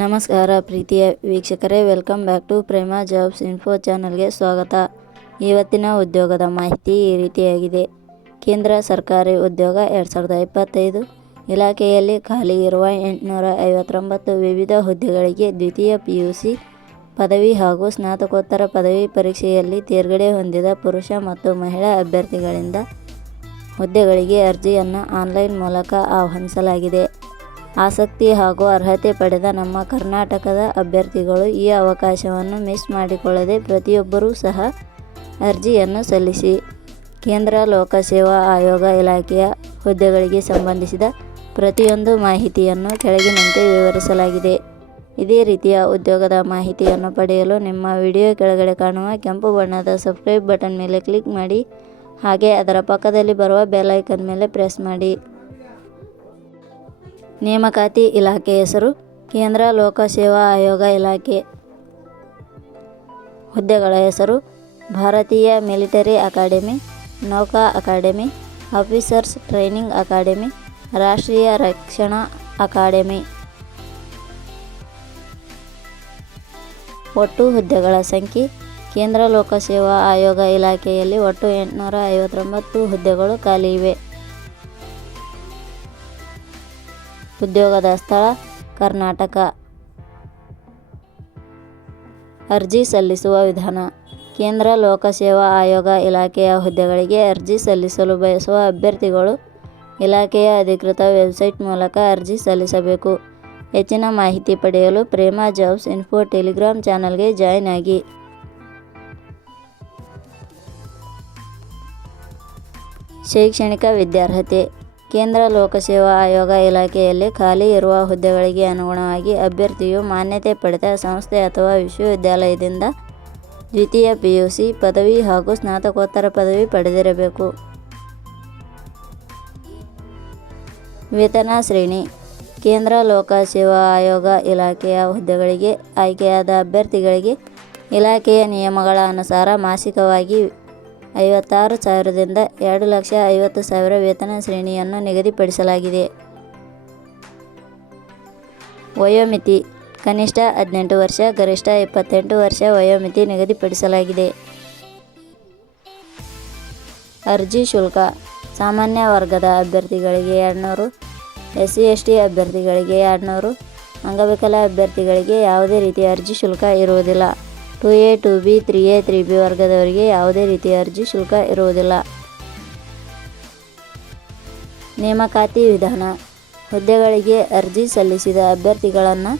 ನಮಸ್ಕಾರ ಪ್ರೀತಿಯ ವೀಕ್ಷಕರೇ, welcome back to Prema jobs info ಚಾನಲ್ಗೆ ಸ್ವಾಗತ. ಇವತ್ತಿನ ಉದ್ಯೋಗದ ಮಾಹಿತಿ ಈ ರೀತಿಯಾಗಿದೆ. ಕೇಂದ್ರ ಸರ್ಕಾರಿ ಉದ್ಯೋಗ 2025 ಇಲಾಖೆಯಲ್ಲಿ ಖಾಲಿ ಇರುವ 859 ವಿವಿಧ ಹುದ್ದೆಗಳಿಗೆ ದ್ವಿತೀಯ PUC ಪದವಿ ಹಾಗೂ ಸ್ನಾತಕೋತ್ತರ ಪದವಿ ಪರೀಕ್ಷೆಯಲ್ಲಿ ತೇರ್ಗಡೆ ಹೊಂದಿದ ಪುರುಷ ಮತ್ತು ಮಹಿಳಾ ಅಭ್ಯರ್ಥಿಗಳಿಂದ ಹುದ್ದೆಗಳಿಗೆ ಅರ್ಜಿಯನ್ನು ಆನ್ಲೈನ್ ಮೂಲಕ ಆಹ್ವಾನಿಸಲಾಗಿದೆ. ಆಸಕ್ತಿ ಹಾಗೂ ಅರ್ಹತೆ ಪಡೆದ ನಮ್ಮ ಕರ್ನಾಟಕದ ಅಭ್ಯರ್ಥಿಗಳು ಈ ಅವಕಾಶವನ್ನು ಮಿಸ್ ಮಾಡಿಕೊಳ್ಳದೆ ಪ್ರತಿಯೊಬ್ಬರೂ ಸಹ ಅರ್ಜಿಯನ್ನು ಸಲ್ಲಿಸಿ. ಕೇಂದ್ರ ಲೋಕಸೇವಾ ಆಯೋಗ ಇಲಾಖೆಯ ಹುದ್ದೆಗಳಿಗೆ ಸಂಬಂಧಿಸಿದ ಪ್ರತಿಯೊಂದು ಮಾಹಿತಿಯನ್ನು ಕೆಳಗಿನಂತೆ ವಿವರಿಸಲಾಗಿದೆ. ಇದೇ ರೀತಿಯ ಉದ್ಯೋಗದ ಮಾಹಿತಿಯನ್ನು ಪಡೆಯಲು ನಿಮ್ಮ ವಿಡಿಯೋ ಕೆಳಗಡೆ ಕಾಣುವ ಕೆಂಪು ಬಣ್ಣದ ಸಬ್ಸ್ಕ್ರೈಬ್ ಬಟನ್ ಮೇಲೆ ಕ್ಲಿಕ್ ಮಾಡಿ, ಹಾಗೆ ಅದರ ಪಕ್ಕದಲ್ಲಿ ಬರುವ ಬೆಲ್ ಐಕನ್ ಮೇಲೆ ಪ್ರೆಸ್ ಮಾಡಿ. ನೇಮಕಾತಿ ಇಲಾಖೆ ಹೆಸರು ಕೇಂದ್ರ ಲೋಕಸೇವಾ ಆಯೋಗ ಇಲಾಖೆ. ಹುದ್ದೆಗಳ ಹೆಸರು ಭಾರತೀಯ ಮಿಲಿಟರಿ ಅಕಾಡೆಮಿ, ನೌಕಾ ಅಕಾಡೆಮಿ, ಆಫೀಸರ್ಸ್ ಟ್ರೈನಿಂಗ್ ಅಕಾಡೆಮಿ, ರಾಷ್ಟ್ರೀಯ ರಕ್ಷಣಾ ಅಕಾಡೆಮಿ. ಒಟ್ಟು ಹುದ್ದೆಗಳ ಸಂಖ್ಯೆ. ಕೇಂದ್ರ ಲೋಕಸೇವಾ ಆಯೋಗ ಇಲಾಖೆಯಲ್ಲಿ ಒಟ್ಟು 859 ಹುದ್ದೆಗಳು ಖಾಲಿ ಇವೆ. ಉದ್ಯೋಗದ ಸ್ಥಳ ಕರ್ನಾಟಕ. ಅರ್ಜಿ ಸಲ್ಲಿಸುವ ವಿಧಾನ. ಕೇಂದ್ರ ಲೋಕಸೇವಾ ಆಯೋಗ ಇಲಾಖೆಯ ಹುದ್ದೆಗಳಿಗೆ ಅರ್ಜಿ ಸಲ್ಲಿಸಲು ಬಯಸುವ ಅಭ್ಯರ್ಥಿಗಳು ಇಲಾಖೆಯ ಅಧಿಕೃತ ವೆಬ್ಸೈಟ್ ಮೂಲಕ ಅರ್ಜಿ ಸಲ್ಲಿಸಬೇಕು. ಹೆಚ್ಚಿನ ಮಾಹಿತಿ ಪಡೆಯಲು ಪ್ರೇಮಾ ಜಾಬ್ಸ್ ಇನ್ಫೋ ಟೆಲಿಗ್ರಾಮ್ ಚಾನಲ್ಗೆ ಜಾಯಿನ್ ಆಗಿ. ಶೈಕ್ಷಣಿಕ ವಿದ್ಯಾರ್ಹತೆ. ಕೇಂದ್ರ ಲೋಕಸೇವಾ ಆಯೋಗ ಇಲಾಖೆಯಲ್ಲಿ ಖಾಲಿ ಇರುವ ಹುದ್ದೆಗಳಿಗೆ ಅನುಗುಣವಾಗಿ ಅಭ್ಯರ್ಥಿಯು ಮಾನ್ಯತೆ ಪಡೆದ ಸಂಸ್ಥೆ ಅಥವಾ ವಿಶ್ವವಿದ್ಯಾಲಯದಿಂದ ದ್ವಿತೀಯ PUC ಪದವಿ ಹಾಗೂ ಸ್ನಾತಕೋತ್ತರ ಪದವಿ ಪಡೆದಿರಬೇಕು. ವೇತನ ಶ್ರೇಣಿ. ಕೇಂದ್ರ ಲೋಕಸೇವಾ ಆಯೋಗ ಇಲಾಖೆಯ ಹುದ್ದೆಗಳಿಗೆ ಆಯ್ಕೆಯಾದ ಅಭ್ಯರ್ಥಿಗಳಿಗೆ ಇಲಾಖೆಯ ನಿಯಮಗಳ ಅನುಸಾರ ಮಾಸಿಕವಾಗಿ 56,000ದಿಂದ 2,50,000 ವೇತನ ಶ್ರೇಣಿಯನ್ನು ನಿಗದಿಪಡಿಸಲಾಗಿದೆ. ವಯೋಮಿತಿ. ಕನಿಷ್ಠ 18 ವರ್ಷ, ಗರಿಷ್ಠ 28 ವರ್ಷ ವಯೋಮಿತಿ ನಿಗದಿಪಡಿಸಲಾಗಿದೆ. ಅರ್ಜಿ ಶುಲ್ಕ. ಸಾಮಾನ್ಯ ವರ್ಗದ ಅಭ್ಯರ್ಥಿಗಳಿಗೆ 200, SC/ST ಅಭ್ಯರ್ಥಿಗಳಿಗೆ 200, ಅಂಗವಿಕಲ ಅಭ್ಯರ್ಥಿಗಳಿಗೆ ಯಾವುದೇ ರೀತಿಯ ಅರ್ಜಿ ಶುಲ್ಕ ಇರುವುದಿಲ್ಲ. 2A, 2B, 3A, 3B ವರ್ಗದವರಿಗೆ ಯಾವುದೇ ರೀತಿಯ ಅರ್ಜಿ ಶುಲ್ಕ ಇರುವುದಿಲ್ಲ. ನೇಮಕಾತಿ ವಿಧಾನ. ಹುದ್ದೆಗಳಿಗೆ ಅರ್ಜಿ ಸಲ್ಲಿಸಿದ ಅಭ್ಯರ್ಥಿಗಳನ್ನು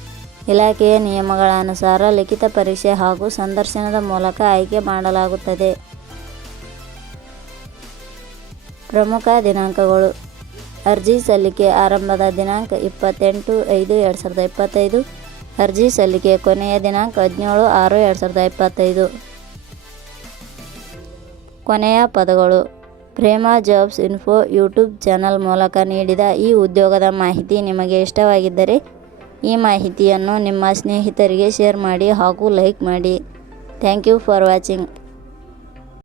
ಇಲಾಖೆಯ ನಿಯಮಗಳ ಅನುಸಾರ ಲಿಖಿತ ಪರೀಕ್ಷೆ ಹಾಗೂ ಸಂದರ್ಶನದ ಮೂಲಕ ಆಯ್ಕೆ ಮಾಡಲಾಗುತ್ತದೆ. ಪ್ರಮುಖ ದಿನಾಂಕಗಳು. ಅರ್ಜಿ ಸಲ್ಲಿಕೆ ಆರಂಭದ ದಿನಾಂಕ 28/5/2025. ಅರ್ಜಿ ಸಲ್ಲಿಕೆ ಕೊನೆಯ ದಿನಾಂಕ 17/6/2025. ಕೊನೆಯ ಪದಗಳು. Prema jobs info YouTube channel ಮೂಲಕ ನೀಡಿದ ಈ ಉದ್ಯೋಗದ ಮಾಹಿತಿ ನಿಮಗೆ ಇಷ್ಟವಾಗಿದ್ದರೆ ಈ ಮಾಹಿತಿಯನ್ನು ನಿಮ್ಮ ಸ್ನೇಹಿತರಿಗೆ ಶೇರ್ ಮಾಡಿ ಹಾಗೂ ಲೈಕ್ ಮಾಡಿ. Thank you for watching.